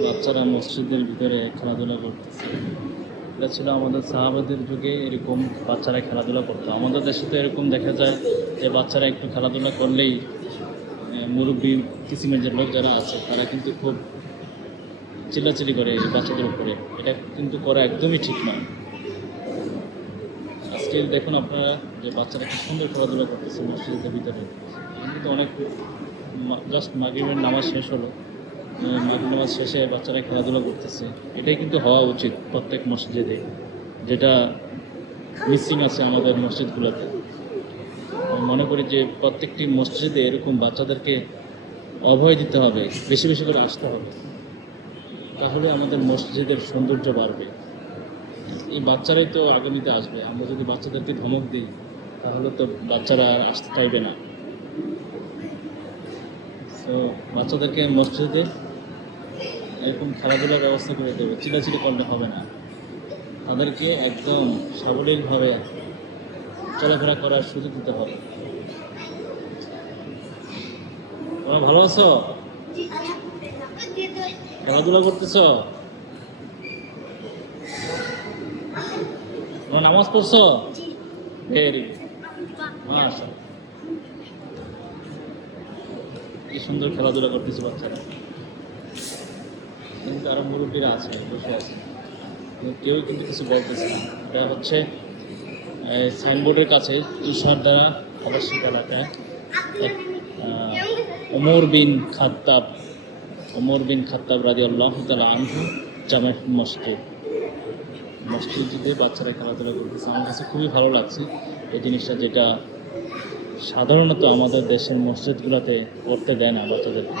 বাচ্চারা মসজিদের ভিতরে খেলাধুলা করতেছে। এটা ছিল আমাদের সাহাবাদের যুগে এরকম বাচ্চারা খেলাধুলা করতো। আমাদের দেশে তো এরকম দেখা যায় যে বাচ্চারা একটু খেলাধুলা করলেই মুরব্বী কিসিমের যে লোক যারা আছে, তারা কিন্তু খুব চিল্লাচিল্লি করে বাচ্চাদের উপরে। এটা কিন্তু করা একদমই ঠিক নয় আজকে দেখুন আপনারা যে বাচ্চারা কি সুন্দর খেলাধুলা করতেছে মসজিদের ভিতরে। কিন্তু অনেক জাস্ট মাগরিবের নামাজ শেষ হলো। মাগরিব নামাজ শেষে বাচ্চারা খেলাধুলা করতেছে। এটাই কিন্তু হওয়া উচিত প্রত্যেক মসজিদে, যেটা মিসিং আছে আমাদের মসজিদগুলোতে। মনে করি যে প্রত্যেকটি মসজিদে এরকম বাচ্চাদেরকে অভয় দিতে হবে, বেশি বেশি করে আসতে হবে। তাহলে আমাদের মসজিদের সৌন্দর্য বাড়বে। এই বাচ্চারাই তো আগামীতে আসবে। আমরা যদি বাচ্চাদেরকে ধমক দিই, তাহলে তো বাচ্চারা আর আসতে চাইবে না। তো বাচ্চাদেরকে মসজিদে এরকম খেলাধুলার ব্যবস্থা করে দেবে। চিলাচিলি করলে হবে না। তাদেরকে একদম সাবলীলভাবে চলাফেরা করার সুযোগ দিতে হবে। তোমরা ভালো আছো? খেলাধুলা করতেছ? তোমরা নামাজ পড়ছো? ভেরি মাশা কি সুন্দর খেলাধুলা করতেছে বাচ্চারা। কিন্তু আরও মুরব্বীরা আছে, বসে আছে। কেউ কিন্তু কিছু বলতেছে না। এটা হচ্ছে সাইনবোর্ডের কাছে তুষার দ্বারা আবাসিক এলাকায় ওমর বিন খাত্তাব, ওমর বিন খাত্তাব রাজি আল্লাহ তালা আনহু জামা মসজিদ। মসজিদে বাচ্চারা খেলাধুলা করতেছে। আমার কাছে খুবই ভালো লাগছে এই জিনিসটা যেটা সাধারণত আমাদের দেশের মসজিদগুলোতে করতে দেয় না বাচ্চাদেরকে।